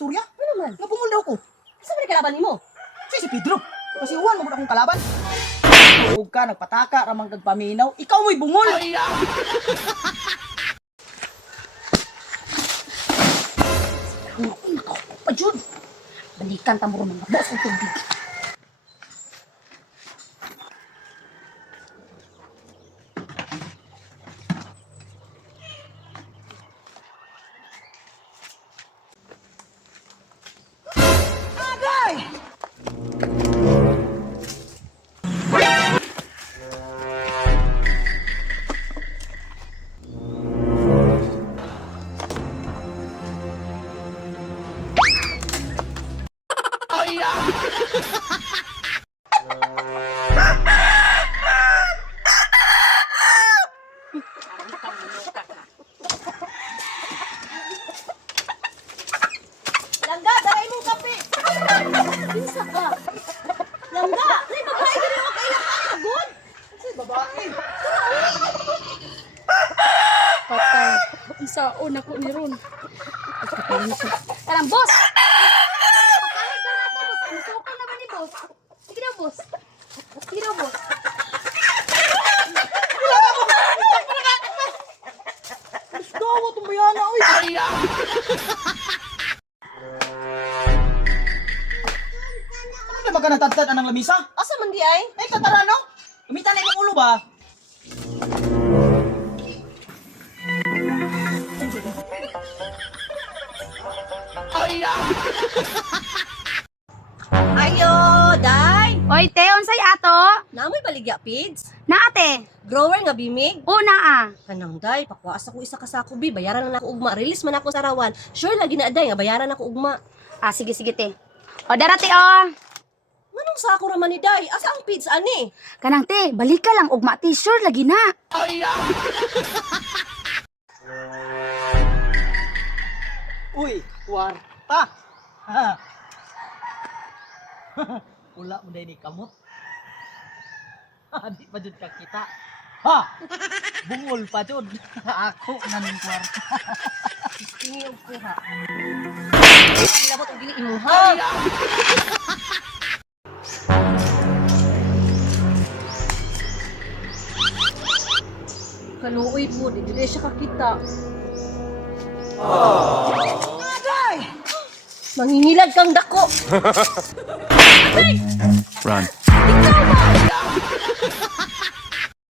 istorya. Ano man? Nabungol daw ko. Asa ba kalaban nimo? Si Pedro. Kasi uwan mo akong kalaban. Huwag ka, nagpataka, ramang kagpaminaw. Ikaw mo'y bungol. Nako, pa jud. Balikan ta mo ron mga boss og tubig. Agay! Langga, daray mo kape. Kinsa ka? Langga, nay babae diri o kay ka good. Si babae. Patay. Isa una ko ni Ron. Karang boss. Pakalit na nato, boss. Masukal naman ni boss. Sige na, boss. Sige na, boss. Dawa itong bayana, oy. Ano na ba ka natagtad anang lamisa? Asa man di ay? Ay, tatara, no? Umita na yung ulo ba? Ayo, day. Oy, te, unsay ato? Namoy baligya pids. Na ate. Grower nga bimig. Una Kanang day, pakwaas ako isa ka sako bi, bayaran na nako ugma. Release man ako sa rawan. Sure lagi na day nga bayaran nako ugma. Sige, sige, te. O, darati, o. Manong sako raman ni day? Asa ang pids ani? Kanang, te, balik ka lang. Ugma, te, sure, lagi na. Uy, kwarta. Ha. Wala mo dahil ni kamot. Di pa dyan ka kita. Ha! Bungol pa dyan. Ako namin kwarta. Tingi og kuha. Labot og dili imuha. Kaluoy po, di siya kakita. Agay! Mangingilag kang dako. Run.